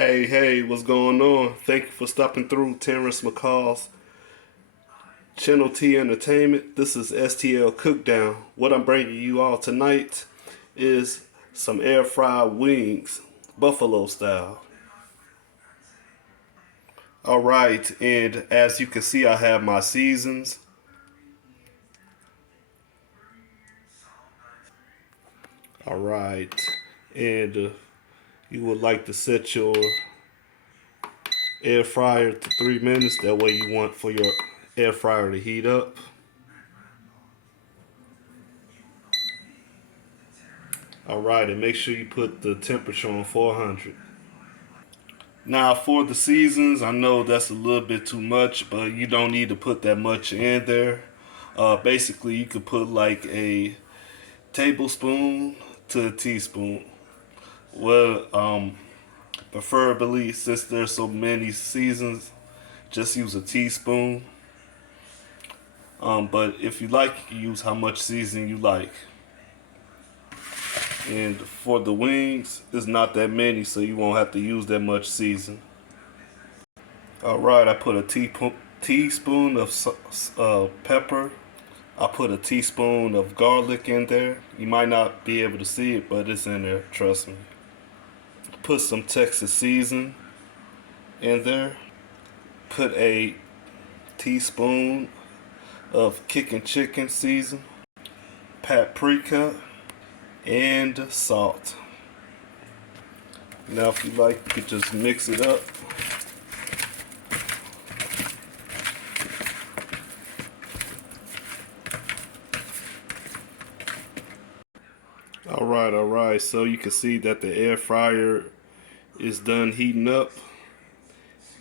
Hey, what's going on? Thank you for stopping through Terrence McCall's Channel T Entertainment. This is STL Cookdown. What I'm bringing you all tonight is some air fried wings, buffalo style. Alright, and as you can see, I have my seasons. Alright, and you would like to set your air fryer to 3 minutes. That way you want for your air fryer to heat up. Alright, and make sure you put the temperature on 400. Now for the seasons, I know that's a little bit too much, but you don't need to put that much in there. Basically, you could put like a tablespoon to a teaspoon. Well, preferably, since there's so many seasons, just use a teaspoon. But if you like, you can use how much seasoning you like. And for the wings, it's not that many, so you won't have to use that much season. Alright, I put a teaspoon of pepper. I put a teaspoon of garlic in there. You might not be able to see it, but it's in there, trust me. Put some Texas season in there. Put a teaspoon of kicking chicken season, paprika, and salt. Now if you like, you could just mix it up. Alright, so you can see that the air fryer is done heating up,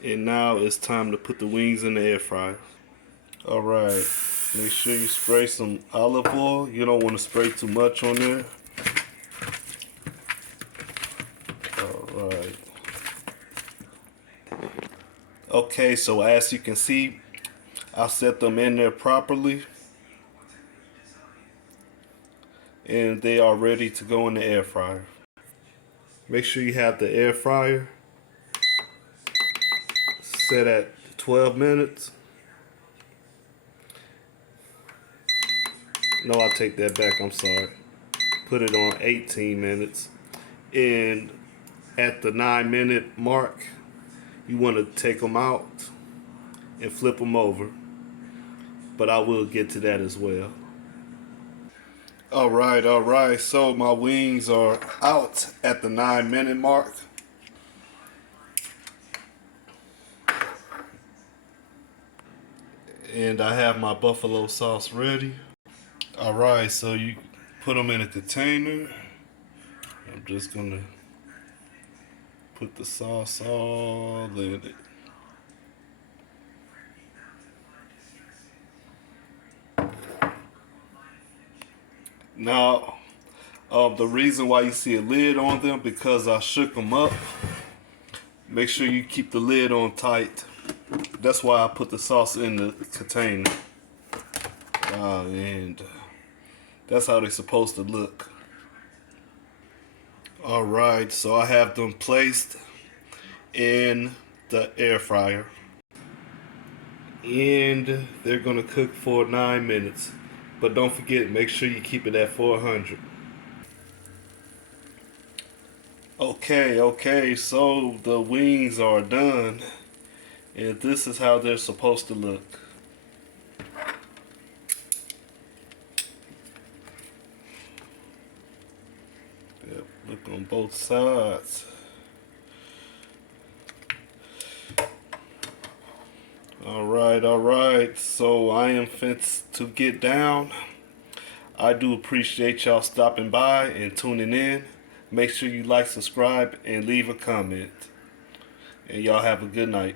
and now it's time to put the wings in the air fryer. Alright, make sure you spray some olive oil. You don't want to spray too much on there. Alright. Okay, so as you can see, I set them in there properly, and they are ready to go in the air fryer. Make sure you have the air fryer set at 12 minutes. No, I take that back, I'm sorry. Put it on 18 minutes. And at the 9-minute mark, you want to take them out and flip them over. But I will get to that as well. Alright, so my wings are out at the 9-minute mark. And I have my buffalo sauce ready. Alright, so you put them in a container. I'm just gonna put the sauce all in it. Now, the reason why you see a lid on them, because I shook them up. Make sure you keep the lid on tight. That's why I put the sauce in the container. And that's how they're supposed to look. Alright, so I have them placed in the air fryer. And they're gonna cook for 9 minutes. But don't forget, make sure you keep it at 400. Okay, so the wings are done. And this is how they're supposed to look. Yep, look on both sides. Alright, so I am fit to get down. I do appreciate y'all stopping by and tuning in. Make sure you like, subscribe, and leave a comment. And y'all have a good night.